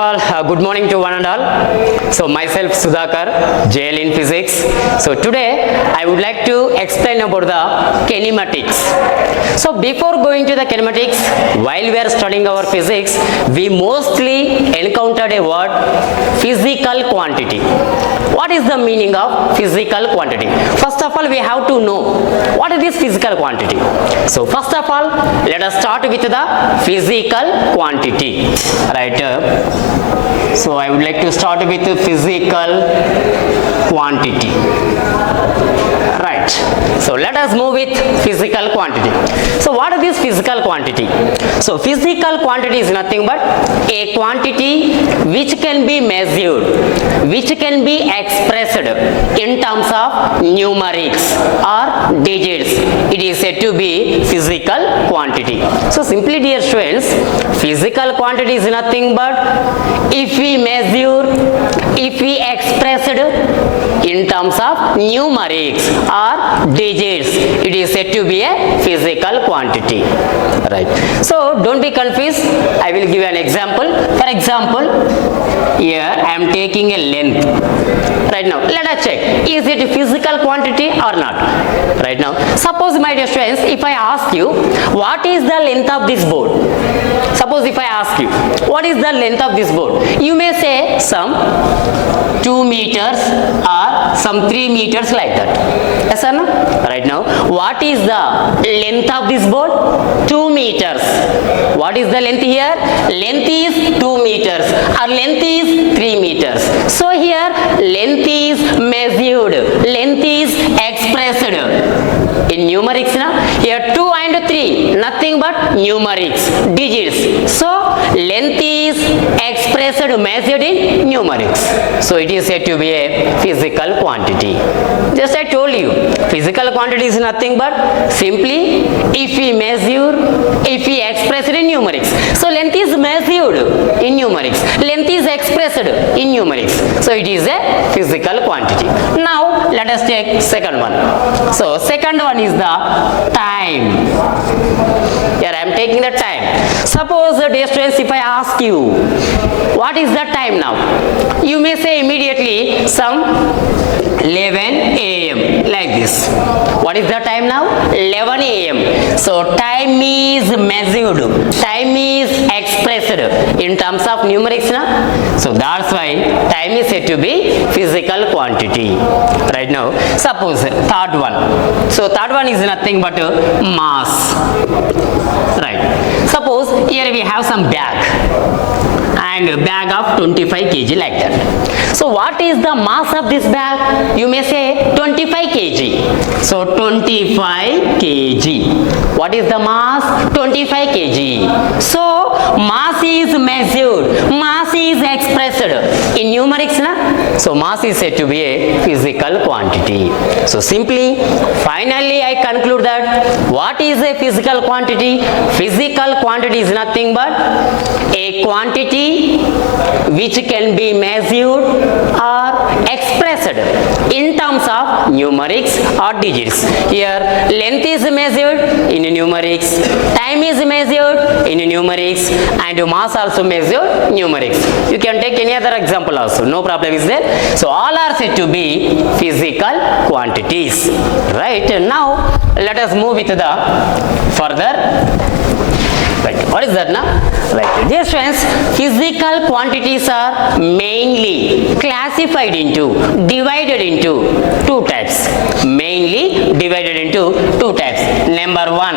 all, good morning to one and all. So myself Sudhakar, JL in physics. So today I would like to explain about the kinematics. So before going to the kinematics, while we are studying our physics, we mostly encountered a word, physical quantity. What is the meaning of physical quantity? First of all, we have to know what is this physical quantity. So first of all, let us start with the physical quantity. Right. So I would like to start with the physical quantity. Right. So let us move with physical quantity. So what is this physical quantity? So physical quantity is nothing but a quantity which can be measured, which can be expressed in terms of numerics or digits. It is said to be physical quantity. So simply, dear students, physical quantity is nothing but if we measure, if we express it in terms of numerics or digits, it is said to be a physical quantity. Right. So don't be confused. I will give an example. For example, here I am taking a length. Right now, let us check, is it a physical quantity or not? Right now, suppose my dear students, if I ask you, what is the length of this board? Suppose if I ask you, what is the length of this board? You may say some 2 meters or some 3 meters like that. Yes or no? Right now, what is the length of this board? 2 meters. What is the length here? Length is 2 meters or length is 3 meters. So here length is measured, length is expressed in numerics. Here 2 and 3, nothing but numerics, digits. So length is expressed, measured in numerics. So it is said to be a physical quantity. Just I told you, physical quantity is nothing but simply if we measure, if we express it in numerics. So length is measured in numerics, length is expressed in numerics. So it is a physical quantity. Now let us take second one. So second one is the time. Here I am taking the time. Suppose, dear students, if I ask you, what is the time now? You may say immediately some 11 a.m. like this. What is the time now? 11 a.m. So time is measured, time is expressed in terms of numerics. So that's why time is said to be physical quantity. Right now, suppose third one. So third one is nothing but mass. Right. Suppose here we have some bag and a bag of 25 kg like that. So what is the mass of this bag? You may say 25 kg. So 25 kg. What is the mass? 25 kg. So mass is measured, mass is expressed in numerics. So mass is said to be a physical quantity. So simply, finally I conclude that what is a physical quantity? Physical quantity is nothing but a quantity which can be measured or expressed in terms of numerics or digits. Here length is measured in numerics, time is measured in numerics, and mass also measured numerics. You can take any other example also, no problem is there. So all are said to be physical quantities. Right. Now let us move with the further. Right. What is that now? Right. Dear friends, physical quantities are mainly classified into, divided into two types. Mainly divided into two types. Number one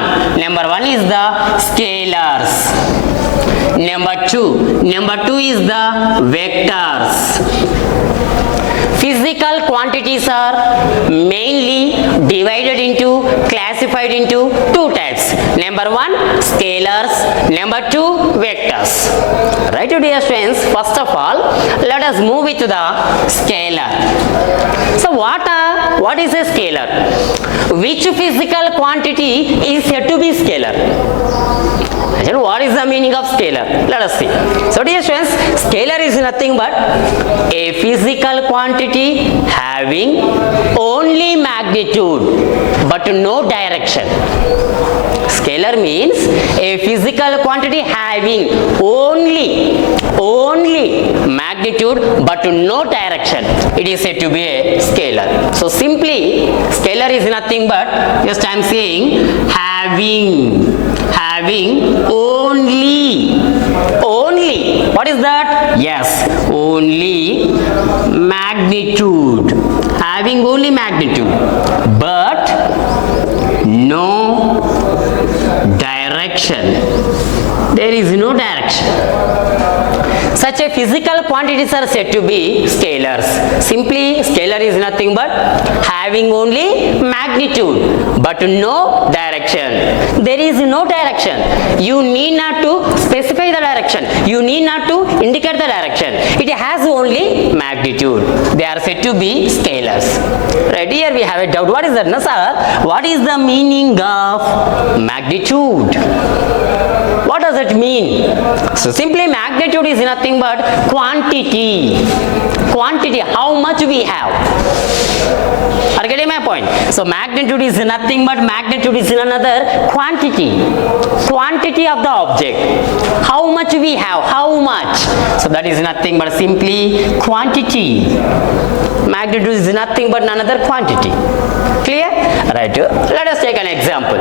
is the scalars. Number two is the vectors. Physical quantities are mainly divided into, classified into two types. Number one, scalars. Number two, vectors. Right, dear students, first of all, let us move with the scalar. So what is a scalar? Which physical quantity is said to be scalar? What is the meaning of scalar? Let us see. So dear students, scalar is nothing but a physical quantity having only magnitude but no direction. Scalar means a physical quantity having having only magnitude but no direction, it is said to be a scalar. So simply scalar is nothing but, just I am saying, having only, what is that? Yes, only magnitude, having only magnitude but no direction, there is no direction. Such a physical quantities are said to be scalars. Simply scalar is nothing but having only magnitude but no direction. There is no direction. You need not to specify the direction. You need not to indicate the direction. It has only magnitude. They are said to be scalars. Right here we have a doubt. What is that, no, sir? What is the meaning of magnitude? What does it mean? So simply magnitude is nothing but quantity. Quantity, how much we have. Are you getting my point? So magnitude is nothing but magnitude is another quantity. Quantity of the object. How much we have, how much. So that is nothing but simply quantity. Magnitude is nothing but another quantity. Clear? Right. Let us take an example.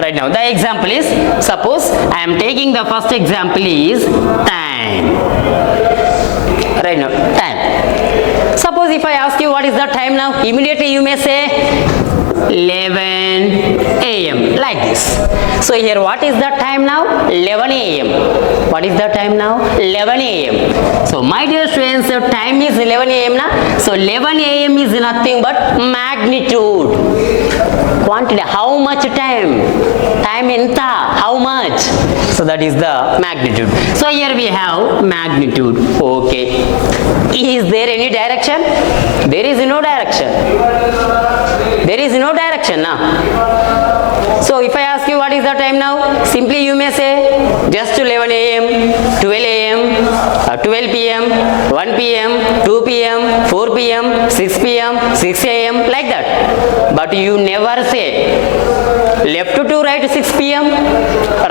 Right now, the example is, suppose I am taking the first example is time. Right now, time. Suppose if I ask you what is the time now, immediately you may say 11 a.m. like this. So here what is the time now? 11 a.m. What is the time now? 11 a.m. So my dear students, so time is 11 a.m. now. So 11 a.m. is nothing but magnitude. Quantity, how much time? Time enta, how much? So that is the magnitude. So here we have magnitude. Okay. Is there any direction? There is no direction. There is no direction now. So if I ask you what is the time now, simply you may say just 11 a.m., 12 a.m., 12 p.m., 1 p.m., 2 p.m., 4 p.m., 6 p.m., 6 a.m. like that. But you never say left to right 6 p.m.,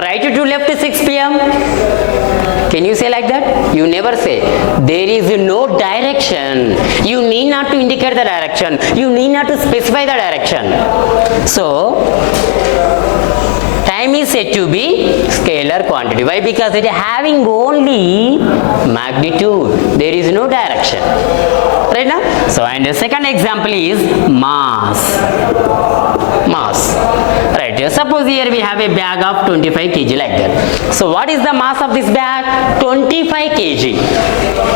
right to left 6 p.m. Can you say like that? You never say. There is no direction. You need not to indicate the direction. You need not to specify the direction. So, time is said to be scalar quantity. Why? Because it is having only magnitude. There is no direction. Right now? So, and the second example is mass. Mass. Right. Suppose here we have a bag of 25 kg like that. So what is the mass of this bag? 25 kg.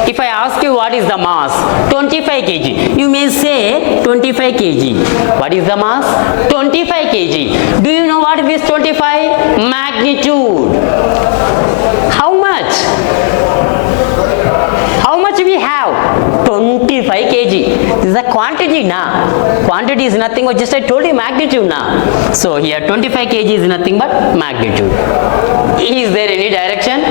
If I ask you what is the mass? 25 kg. You may say 25 kg. What is the mass? 25 kg. Do you know what is 25? Magnitude. How much? How much we have? 25 kg. This is a quantity now. Quantity is nothing but just I told you magnitude now. So here 25 kg is nothing but magnitude. Is there any direction?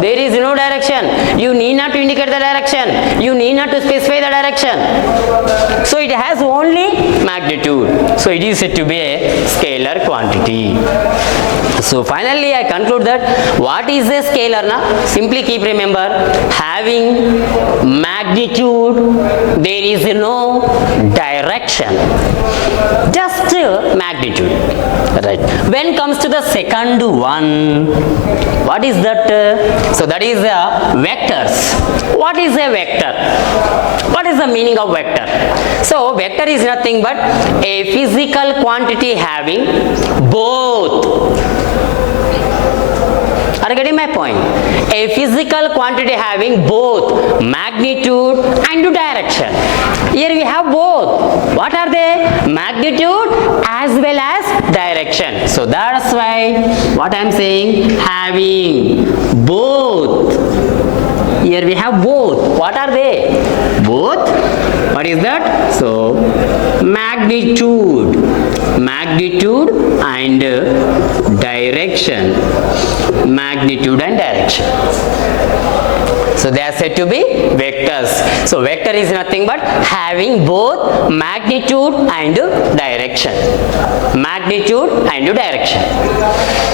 There is no direction. You need not to indicate the direction. You need not to specify the direction. So it has only magnitude. So it is said to be a scalar quantity. So finally I conclude that what is a scalar now? Simply keep remember, having magnitude, there is no direction, just magnitude. Right. When comes to the second one, what is that? So that is vectors. What is a vector? What is the meaning of vector? So vector is nothing but a physical quantity having both. Are you getting my point? A physical quantity having both magnitude and direction. Here we have both. What are they? Magnitude as well as direction. So that's why what I am saying, having both. Here we have both. What are they? Both. What is that? So magnitude and direction. Magnitude and direction. So they are said to be vectors. So vector is nothing but having both magnitude and direction. Magnitude and direction.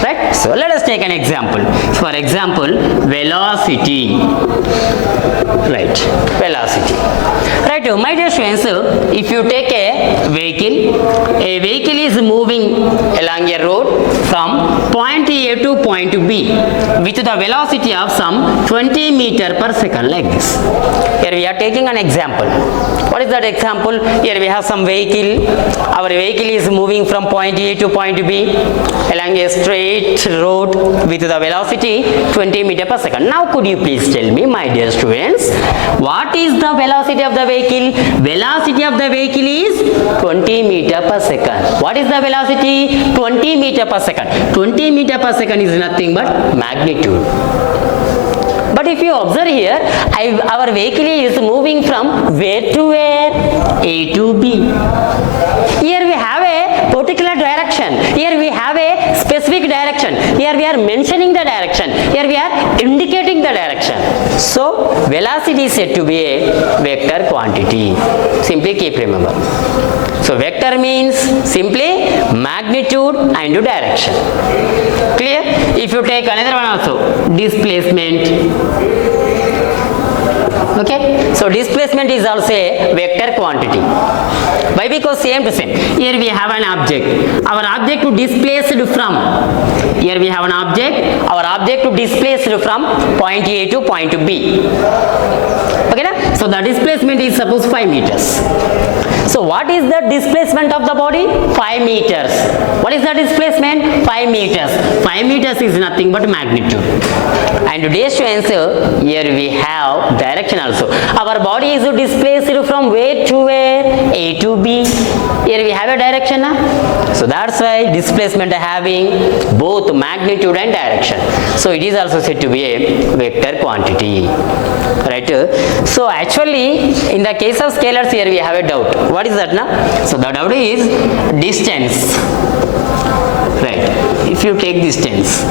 Right? So let us take an example. For example, velocity. Right, velocity. Right, my dear students, if you take a vehicle is moving along a road from point A to point B with the velocity of some 20 meter per second, like this. Here we are taking an example. What is that example? Here we have some vehicle. Our vehicle is moving from point A to point B along a straight road with the velocity 20 meter per second. Now could you please tell me, my dear students, what is the velocity of the vehicle? Velocity of the vehicle is 20 meter per second. What is the velocity? 20 meter per second. 20 meter per second is nothing but magnitude. But if you observe here, our vehicle is moving from where to where? A to B. Here we have a particular direction. Here we have a specific direction. Here we are mentioning the direction. Here we are indicating the direction. So velocity is said to be a vector quantity. Simply keep remember. So vector means simply magnitude and direction. Clear? If you take another one also, displacement. Okay, so displacement is also a vector quantity. Why? Because same to same. Here we have an object. Our object to displaced from. Here we have an object. Our object to displaced from point A to point B. Okay, na? So the displacement is suppose 5 meters. So what is the displacement of the body? 5 meters. What is the displacement? 5 meters. 5 meters is nothing but magnitude. And today's answer, here we have direction also. Our body is displaced from where to where? A to B. Here we have a direction. So that's why displacement having both magnitude and direction. So it is also said to be a vector quantity. Right? So actually, in the case of scalars, here we have a doubt. What is that? Na? So the doubt is distance. Right? If you take distance,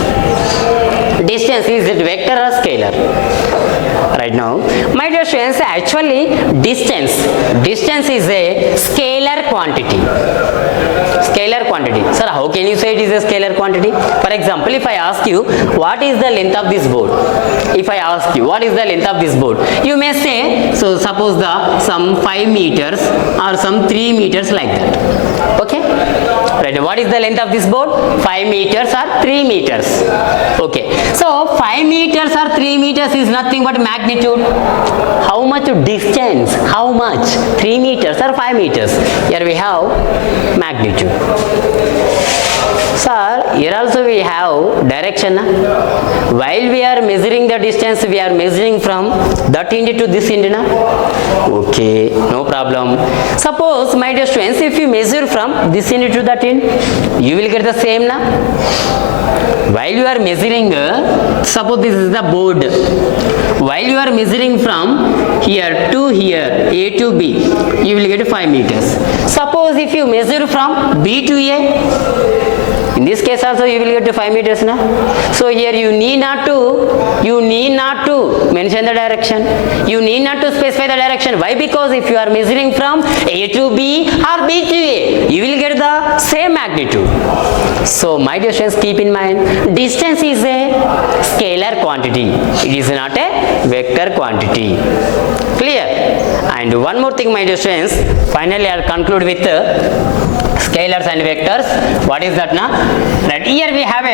distance is it vector or scalar? Right now, my dear students, actually distance is a scalar quantity. Scalar quantity. Sir, how can you say it is a scalar quantity? For example, if I ask you what is the length of this board, if I ask you what is the length of this board, you may say, so suppose some 5 meters or some 3 meters like that. Okay? Right. What is the length of this board? 5 meters or 3 meters. Okay. So 5 meters or 3 meters is nothing but magnitude. How much distance? How much? 3 meters or 5 meters? Here we have magnitude. Sir, here also we have direction. While we are measuring the distance, we are measuring from that end to this end. Okay, no problem. Suppose, my dear students, if you measure from this end to that end, you will get the same. While you are measuring, suppose this is the board. While you are measuring from here to here, A to B, you will get 5 meters. Suppose if you measure from B to A, in this case also you will get to 5 meters now. So here you need not to mention the direction. You need not to specify the direction. Why? Because if you are measuring from A to B or B to A, you will get the same magnitude. So my dear students, keep in mind, distance is a scalar quantity. It is not a vector quantity. Clear? And one more thing, my dear students, finally I will conclude with scalars and vectors. What is that now? Right, here we have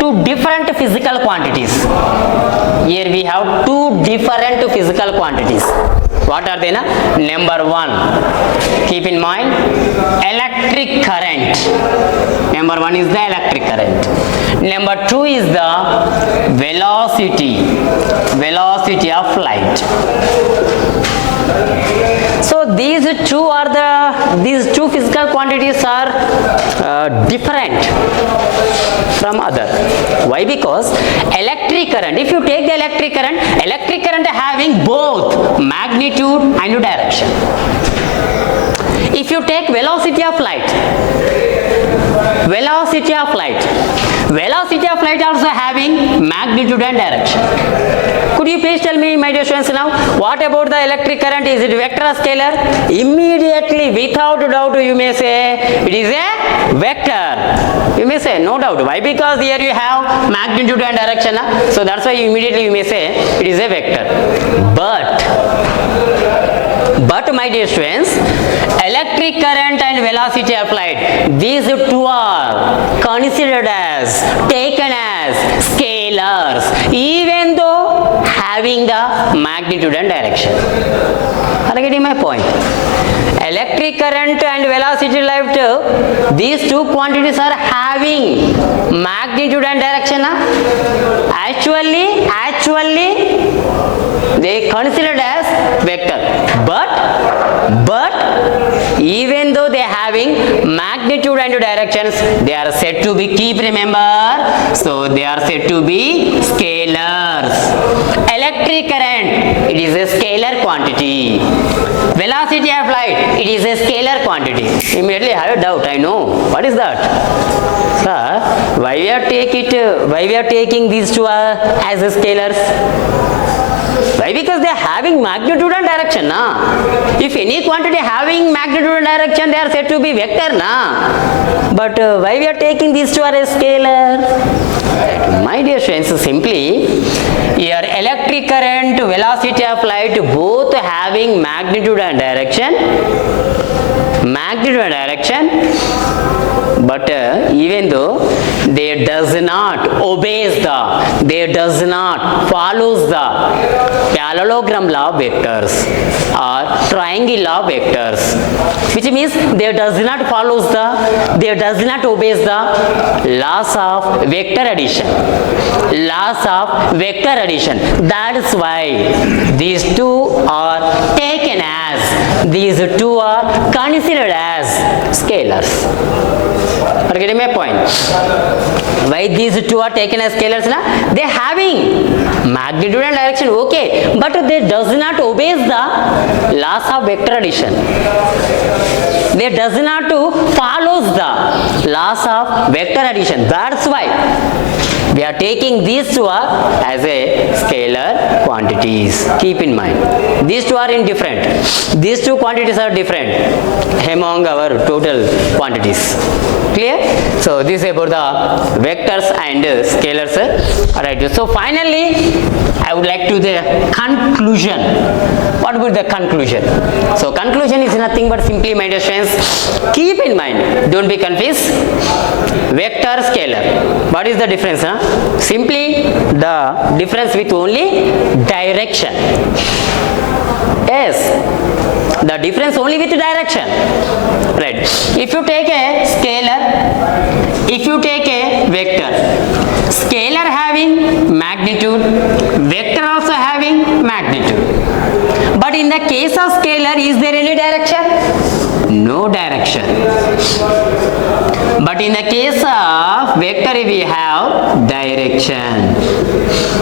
two different physical quantities. Here we have two different physical quantities. What are they? Number one, keep in mind, electric current. Number one is the electric current. Number two is the velocity of light. So these two physical quantities are different from other. Why? Because electric current, if you take the electric current having both magnitude and direction. If you take velocity of light also having magnitude and direction. Could could you please tell me, my dear students, now, what about the electric current? Is it vector or scalar? Immediately, without doubt, you may say it is a vector. You may say, no doubt. Why? Because here you have magnitude and direction. So that's why immediately you may say it is a vector. But my dear students, electric current and velocity applied, these two are considered as, taken as scalars, even though having the magnitude and direction. Are you getting my point? Electric current and velocity left, these two quantities are having magnitude and direction. Actually, they considered as vector. But even though they are having magnitude and directions, they are said to be, keep remember, so they are said to be scalars. Electric current, it is a scalar quantity. Velocity applied, it is a scalar quantity. Immediately I have a doubt, I know. What is that? Sir, why we are taking these two as a scalars? Why? Because they are having magnitude and direction. If any quantity having magnitude and direction, they are said to be vector. But why we are taking these two as scalar? My dear students, simply here electric current, velocity applied, both having magnitude and direction. But even though they does not follows the parallelogram law of vectors or triangle law of vectors, which means they does not obeys the laws of vector addition. That is why these two are taken as, these two are considered as scalars. Are you getting my point? Why these two are taken as scalars? They are having magnitude and direction, okay, but they does not obey the laws of vector addition. They does not follows the laws of vector addition. That's why we are taking these two as a scalar quantities. Keep in mind, these two are indifferent. These two quantities are different among our total quantities. Clear? So this is about the vectors and scalars. Alright. So finally, I would like to the conclusion. What would be the conclusion? So conclusion is nothing but simply, my dear friends, keep in mind, don't be confused. Vector, scalar. What is the difference? Simply the difference with only direction. Yes, the difference only with direction. Right. If you take a scalar, if you take a vector, scalar having magnitude, vector also having magnitude. But in the case of scalar, is there any direction? No direction. But in the case of vector, we have direction.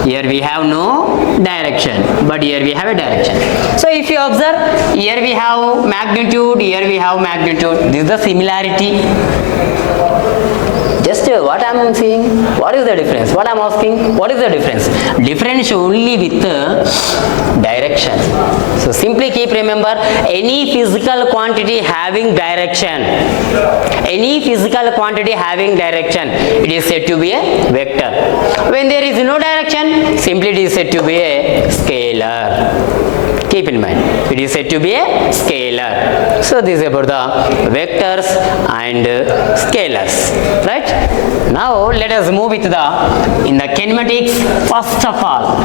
Here we have no direction, but here we have a direction. So if you observe, here we have magnitude, here we have magnitude. This is the similarity. Just what I am saying, what is the difference? What I am asking, what is the difference? Difference only with direction. So simply keep remember, any physical quantity having direction, it is said to be a vector. When there is no direction, simply it is said to be a scalar. Keep in mind, it is said to be a scalar. So this is about the vectors and scalars, right? Now let us move with in the kinematics. First of all,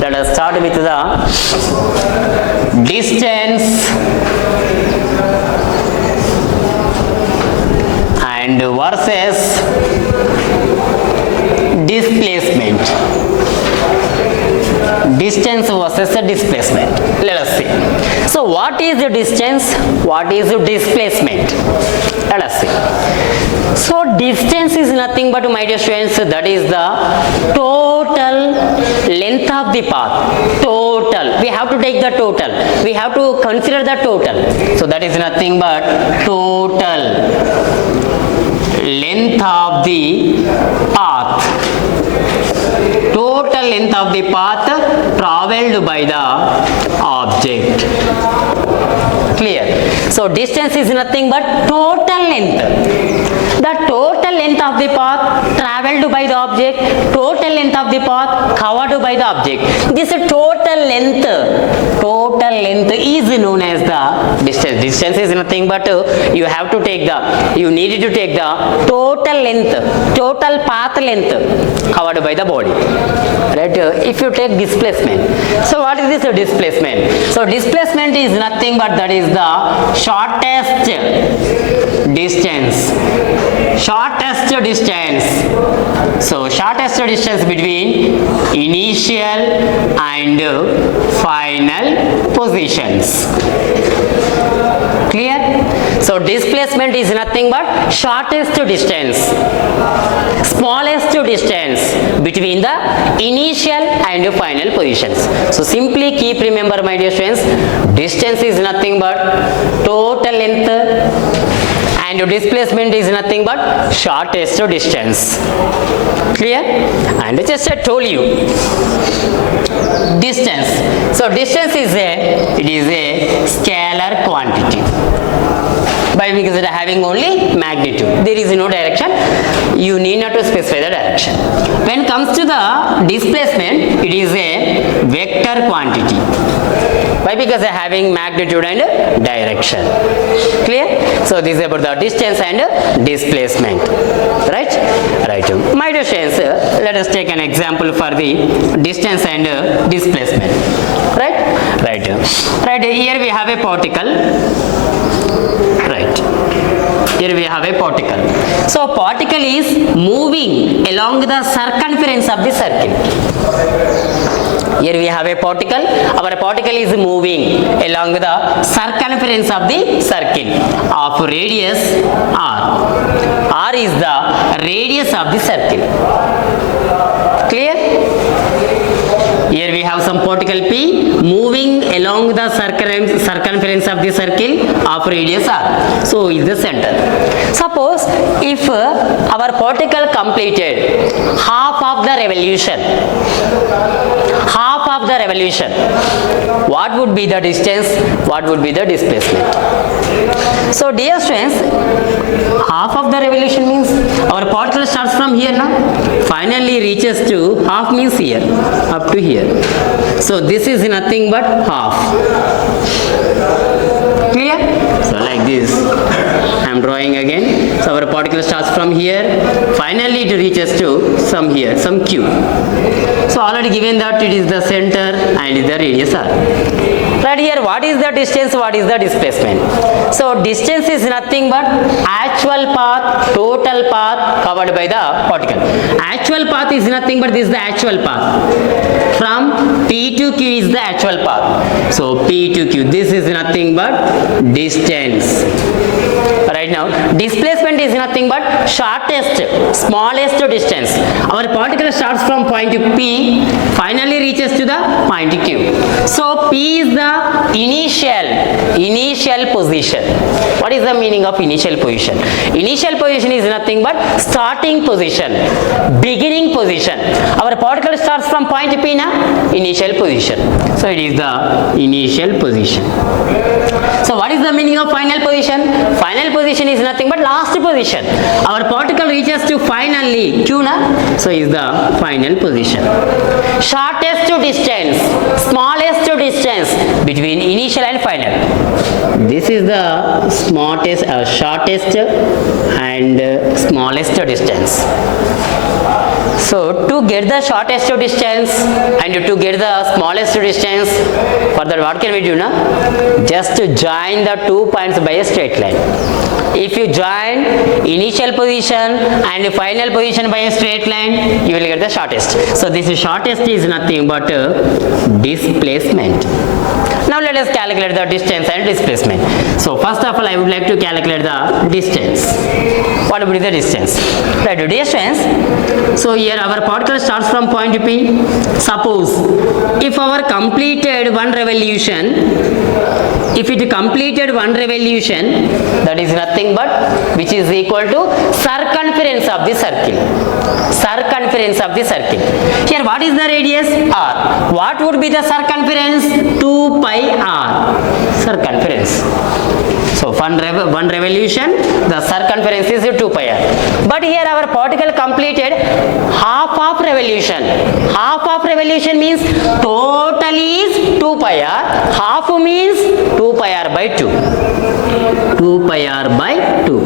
let us start with the distance and versus displacement. Distance versus the displacement. Let us see. So what is the distance? What is the displacement? Let us see. So distance is nothing but, my dear students, that is the total length of the path. Total. We have to take the total. We have to consider the total. So that is nothing but total length of the path. Total total length of the path traveled by the object. Clear? So distance is nothing but total length. The total length of the path traveled by the object, total length of the path covered by the object. This total length is known as the distance. Distance is nothing but you have to take the, you need to take the total length, total path length covered by the body. Right? If you take displacement. So what is this displacement? So displacement is nothing but that is the shortest distance. Shortest distance. So shortest distance between initial and final positions. Clear? So displacement is nothing but shortest distance, smallest distance between the initial and final positions. So simply keep remember, my dear students, distance is nothing but total length and displacement is nothing but shortest distance. Clear? And just I told you distance. So distance is a scalar quantity. Why? Because it is having only magnitude. There is no direction. You need not to specify the direction. When it comes to the displacement, it is a vector quantity. Why? Because they are having magnitude and direction. Clear? So this is about the distance and displacement. Right? Right. My dear students, let us take an example for the distance and displacement. Right? Right. Right. Here we have a particle. Right. Here we have a particle. So particle is moving along the circumference of the circle. Here we have a particle. Our particle is moving along the circumference of the circle of radius r. R is the radius of the circle. Clear? Here we have some particle P moving along the circumference of the circle of radius r. So is the center. Suppose if our particle completed half of the revolution, what would be the distance? What would be the displacement? So dear students, half of the revolution means our particle starts from here now, finally reaches to half means here, up to here. So this is nothing but half. Clear? So like this, I am drawing again. So our particle starts from here, finally it reaches to some here, some Q. So already given that it is the center and the radius r. Right here, what is the distance, what is the displacement? So distance is nothing but actual path, total path covered by the particle. Actual path is nothing but this is the actual path. From P to Q is the actual path. So P to Q, this is nothing but distance. Right now, displacement is nothing but shortest, smallest distance. Our particle starts from point P, finally reaches to the point Q. So P is the initial position. What is the meaning of initial position? Initial position is nothing but starting position, beginning position. Our particle starts from point P na, initial position. So it is the initial position. So what is the meaning of final position? Final position is nothing but last position. Our particle reaches to finally Q na, so is the final position. Shortest distance, smallest distance between initial and final. This is the shortest and smallest distance. So to get the shortest distance and to get the smallest distance, for that what can we do now? Just to join the 2 points by a straight line. If you join initial position and final position by a straight line, you will get the shortest. So this shortest is nothing but displacement. Now let us calculate the distance and displacement. So first of all, I would like to calculate the distance. What would be the distance? Right, the distance. So here our particle starts from point P. Suppose if our completed one revolution, if it completed one revolution, that is nothing but which is equal to circumference of the circle. Circumference of the circle. Here what is the radius? R. What would be the circumference? 2 pi r. Circumference. So one revolution, the circumference is 2 pi r. But here our particle completed half of revolution. Half of revolution means total is 2 pi r. Half means 2 pi r by 2. 2 pi r by 2.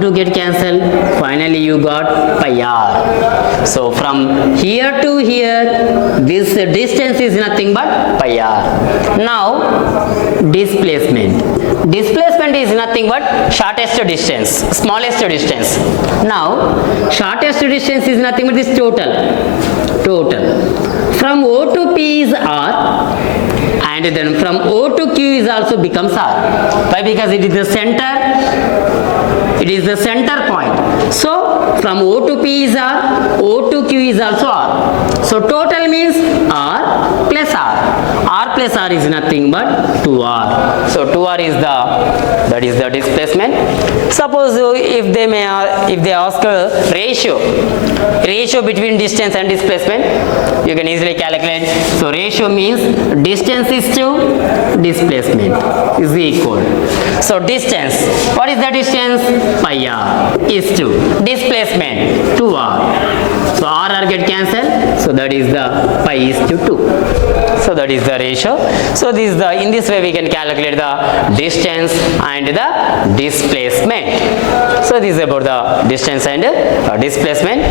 2 get cancelled. Finally you got pi r. So from here to here, this distance is nothing but pi r. Now displacement. Displacement is nothing but shortest distance, smallest distance. Now shortest distance is nothing but this total. From O to P is R, and then from O to Q is also becomes R. Why? Because it is the center. It is the center point. So from O to P is R, O to Q is also R. So total means R plus R. R plus R is nothing but 2R. So 2R is that is the displacement. Suppose if they ask a ratio between distance and displacement, you can easily calculate. So ratio means distance is to displacement is equal. So distance, what is the distance? Pi r is to displacement 2r. So r get cancelled. So that is the pi is to 2. So that is the ratio. So this is in this way we can calculate the distance and the displacement. So this is about the distance and displacement.